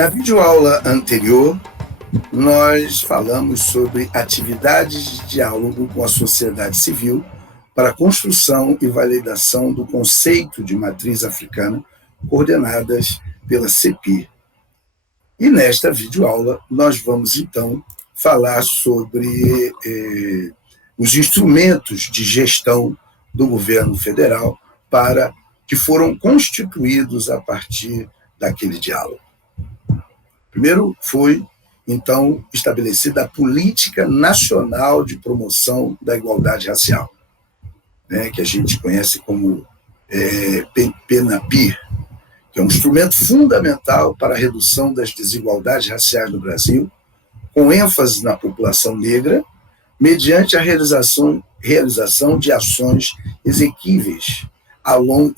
Na videoaula anterior, nós falamos sobre atividades de diálogo com a sociedade civil para a construção e validação do conceito de matriz africana, coordenadas pela CEPIR. E nesta videoaula, nós vamos, então, falar sobre os instrumentos de gestão do governo federal que foram constituídos a partir daquele diálogo. Primeiro foi, então, estabelecida a Política Nacional de Promoção da Igualdade Racial, que a gente conhece como PNAPIR, que é um instrumento fundamental para a redução das desigualdades raciais no Brasil, com ênfase na população negra, mediante a realização de ações exequíveis a longo,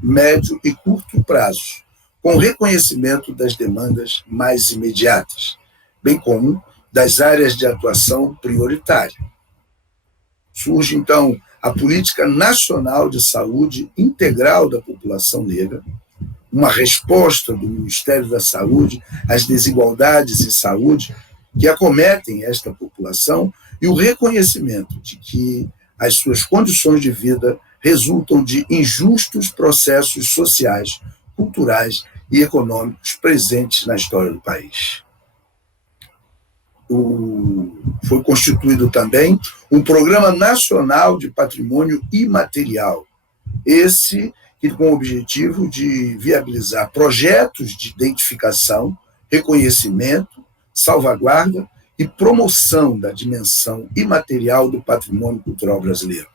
médio e curto prazos, com reconhecimento das demandas mais imediatas, bem como das áreas de atuação prioritária. Surge, então, a Política Nacional de Saúde Integral da População Negra, uma resposta do Ministério da Saúde às desigualdades em saúde que acometem esta população e o reconhecimento de que as suas condições de vida resultam de injustos processos sociais, culturais e econômicos presentes na história do país. Foi constituído também um Programa Nacional de Patrimônio Imaterial, esse que com o objetivo de viabilizar projetos de identificação, reconhecimento, salvaguarda e promoção da dimensão imaterial do patrimônio cultural brasileiro,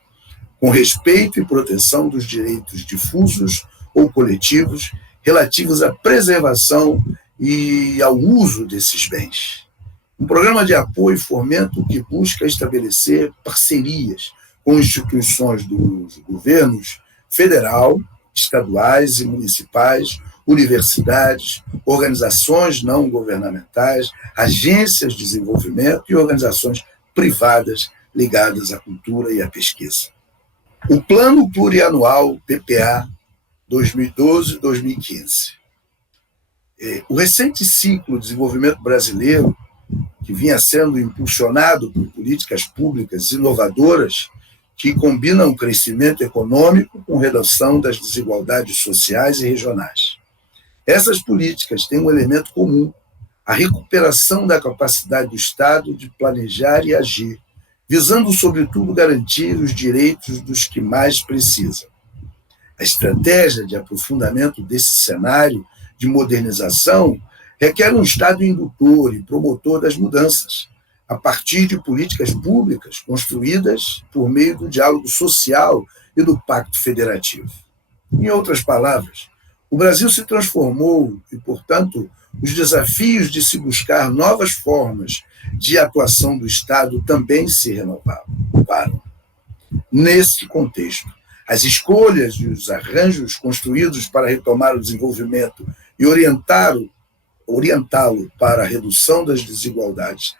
com respeito e proteção dos direitos difusos ou coletivos relativos à preservação e ao uso desses bens. Um programa de apoio e fomento que busca estabelecer parcerias com instituições dos governos federal, estaduais e municipais, universidades, organizações não governamentais, agências de desenvolvimento e organizações privadas ligadas à cultura e à pesquisa. O Plano Plurianual PPA 2012-2015. O recente ciclo de desenvolvimento brasileiro, que vinha sendo impulsionado por políticas públicas inovadoras que combinam o crescimento econômico com redução das desigualdades sociais e regionais. Essas políticas têm um elemento comum, a recuperação da capacidade do Estado de planejar e agir, visando, sobretudo, garantir os direitos dos que mais precisam. A estratégia de aprofundamento desse cenário de modernização requer um Estado indutor e promotor das mudanças, a partir de políticas públicas construídas por meio do diálogo social e do Pacto Federativo. Em outras palavras, o Brasil se transformou e, portanto, os desafios de se buscar novas formas de atuação do Estado também se renovaram. Nesse contexto, as escolhas e os arranjos construídos para retomar o desenvolvimento e orientá-lo para a redução das desigualdades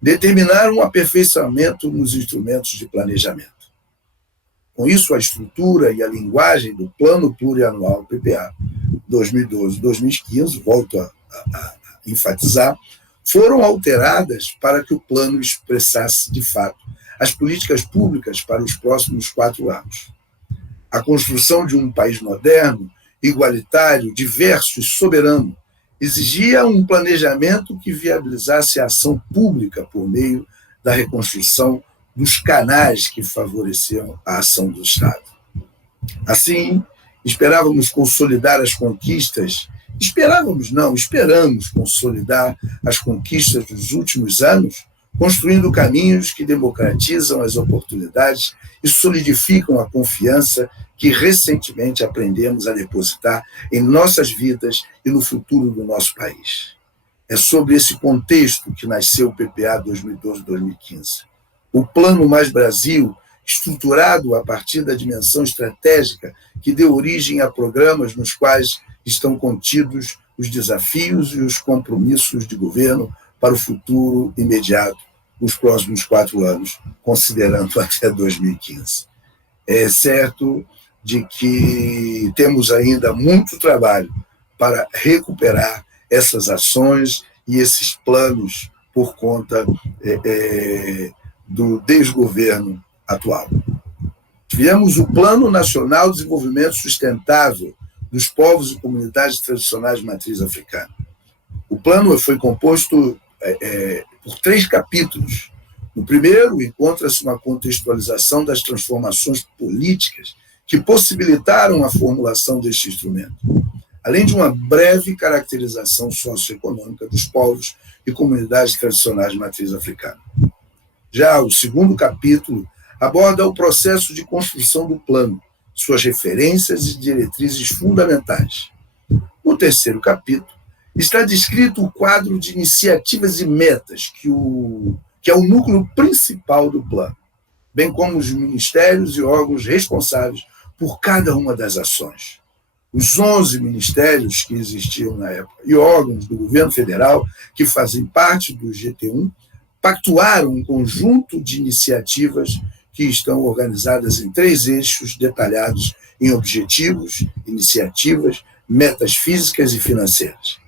determinaram um aperfeiçoamento nos instrumentos de planejamento. Com isso, a estrutura e a linguagem do Plano Plurianual PPA 2012-2015, volto a enfatizar, foram alteradas para que o plano expressasse, de fato, as políticas públicas para os próximos 4 anos. A construção de um país moderno, igualitário, diverso e soberano exigia um planejamento que viabilizasse a ação pública por meio da reconstrução dos canais que favoreciam a ação do Estado. Assim, esperamos consolidar as conquistas dos últimos anos, construindo caminhos que democratizam as oportunidades e solidificam a confiança que recentemente aprendemos a depositar em nossas vidas e no futuro do nosso país. É sobre esse contexto que nasceu o PPA 2012-2015. O Plano Mais Brasil, estruturado a partir da dimensão estratégica que deu origem a programas nos quais estão contidos os desafios e os compromissos de governo para o futuro imediato, os próximos 4 anos, considerando até 2015. É certo de que temos ainda muito trabalho para recuperar essas ações e esses planos por conta do desgoverno atual. Tivemos o Plano Nacional de Desenvolvimento Sustentável dos Povos e Comunidades Tradicionais de Matriz Africana. O plano foi composto por 3 capítulos. No primeiro, encontra-se uma contextualização das transformações políticas que possibilitaram a formulação deste instrumento, além de uma breve caracterização socioeconômica dos povos e comunidades tradicionais de matriz africana. Já o segundo capítulo aborda o processo de construção do plano, suas referências e diretrizes fundamentais. No terceiro capítulo, está descrito o quadro de iniciativas e metas, que é o núcleo principal do plano, bem como os ministérios e órgãos responsáveis por cada uma das ações. Os 11 ministérios que existiam na época e órgãos do governo federal que fazem parte do GT1 pactuaram um conjunto de iniciativas que estão organizadas em 3 eixos detalhados em objetivos, iniciativas, metas físicas e financeiras.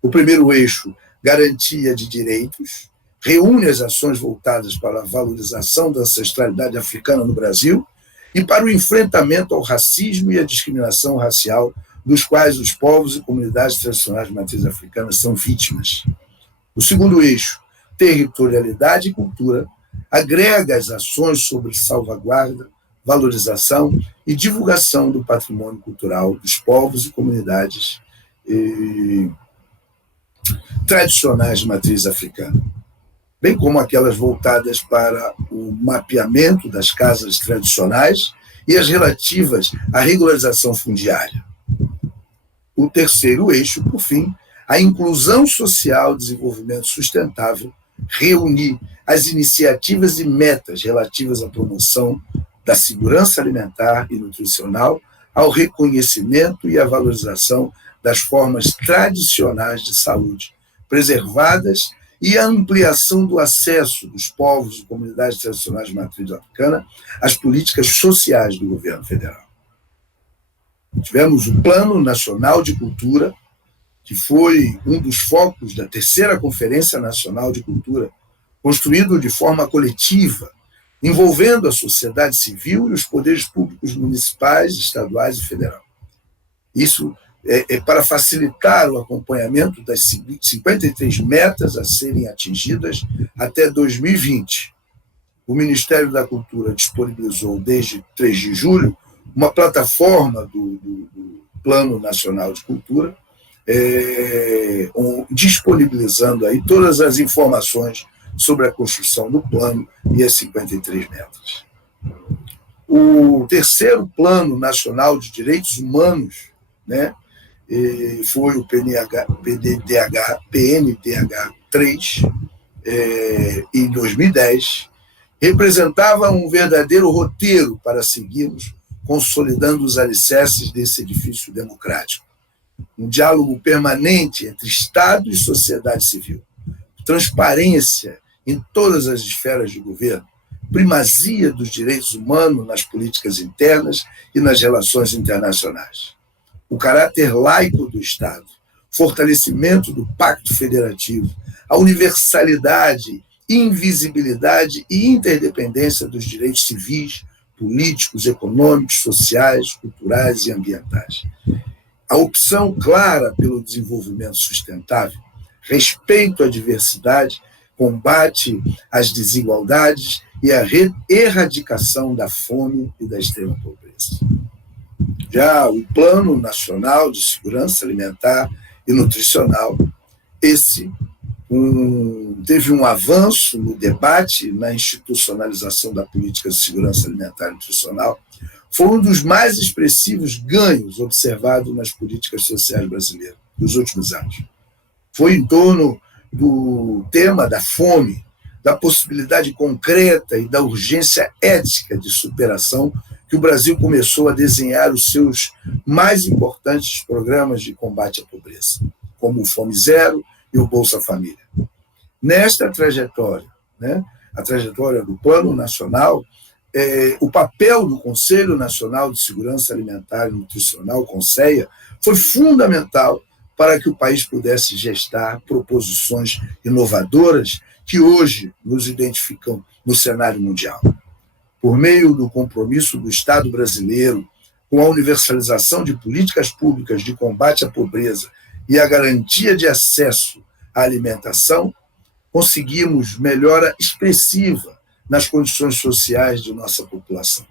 O primeiro eixo, garantia de direitos, reúne as ações voltadas para a valorização da ancestralidade africana no Brasil e para o enfrentamento ao racismo e à discriminação racial dos quais os povos e comunidades tradicionais de matriz africana são vítimas. O segundo eixo, territorialidade e cultura, agrega as ações sobre salvaguarda, valorização e divulgação do patrimônio cultural dos povos e comunidades tradicionais de matriz africana, bem como aquelas voltadas para o mapeamento das casas tradicionais e as relativas à regularização fundiária. O terceiro eixo, por fim, a inclusão social e desenvolvimento sustentável, reunir as iniciativas e metas relativas à promoção da segurança alimentar e nutricional, ao reconhecimento e à valorização das formas tradicionais de saúde preservadas e a ampliação do acesso dos povos e comunidades tradicionais de matriz africana às políticas sociais do governo federal. Tivemos o Plano Nacional de Cultura, que foi um dos focos da terceira Conferência Nacional de Cultura, construído de forma coletiva, envolvendo a sociedade civil e os poderes públicos municipais, estaduais e federal. Isso é para facilitar o acompanhamento das 53 metas a serem atingidas até 2020. O Ministério da Cultura disponibilizou, desde 3 de julho, uma plataforma do Plano Nacional de Cultura, disponibilizando aí todas as informações sobre a construção do plano e as 53 metas. O terceiro Plano Nacional de Direitos Humanos, né, foi o PNDH 3, em 2010, representava um verdadeiro roteiro para seguirmos consolidando os alicerces desse edifício democrático. Um diálogo permanente entre Estado e sociedade civil, transparência em todas as esferas de governo, primazia dos direitos humanos nas políticas internas e nas relações internacionais. O caráter laico do Estado, fortalecimento do Pacto Federativo, a universalidade, invisibilidade e interdependência dos direitos civis, políticos, econômicos, sociais, culturais e ambientais. A opção clara pelo desenvolvimento sustentável, respeito à diversidade, combate às desigualdades e a erradicação da fome e da extrema pobreza. Já o Plano Nacional de Segurança Alimentar e Nutricional, esse teve um avanço no debate na institucionalização da política de segurança alimentar e nutricional, foi um dos mais expressivos ganhos observados nas políticas sociais brasileiras nos últimos anos. Foi em torno do tema da fome, da possibilidade concreta e da urgência ética de superação que o Brasil começou a desenhar os seus mais importantes programas de combate à pobreza, como o Fome Zero e o Bolsa Família. Nesta trajetória, né, a trajetória do Plano Nacional, o papel do Conselho Nacional de Segurança Alimentar e Nutricional, CONSEA, foi fundamental para que o país pudesse gestar proposições inovadoras que hoje nos identificam no cenário mundial. Por meio do compromisso do Estado brasileiro com a universalização de políticas públicas de combate à pobreza e a garantia de acesso à alimentação, conseguimos melhora expressiva nas condições sociais de nossa população,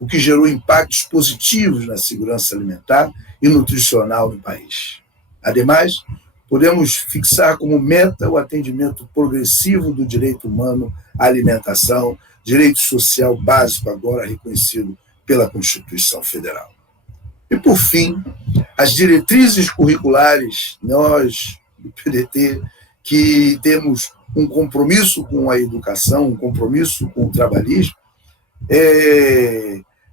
o que gerou impactos positivos na segurança alimentar e nutricional no país. Ademais, podemos fixar como meta o atendimento progressivo do direito humano à alimentação, direito social básico agora reconhecido pela Constituição Federal. E, por fim, as diretrizes curriculares, nós, do PDT, que temos um compromisso com a educação, um compromisso com o trabalhismo,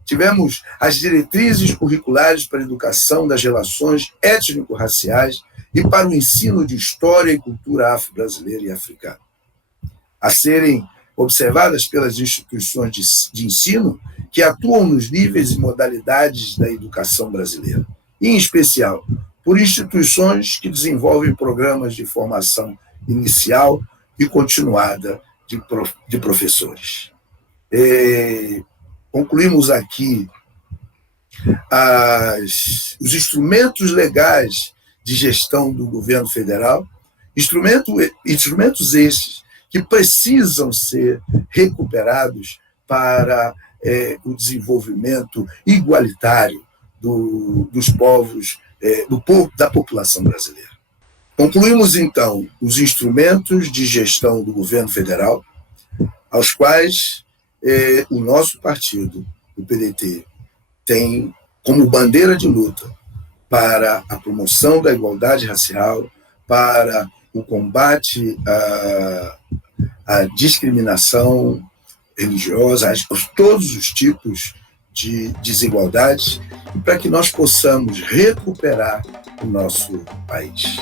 tivemos as diretrizes curriculares para a educação das relações étnico-raciais e para o ensino de história e cultura afro-brasileira e africana, a serem observadas pelas instituições de ensino que atuam nos níveis e modalidades da educação brasileira, e, em especial, por instituições que desenvolvem programas de formação inicial e continuada de professores. Concluímos aqui os instrumentos legais de gestão do governo federal, instrumentos esses que precisam ser recuperados para o desenvolvimento igualitário dos povos, da população brasileira. Concluímos, então, os instrumentos de gestão do governo federal, aos quais o nosso partido, o PDT, tem como bandeira de luta para a promoção da igualdade racial, para o combate à discriminação religiosa, a todos os tipos de desigualdades, para que nós possamos recuperar o nosso país.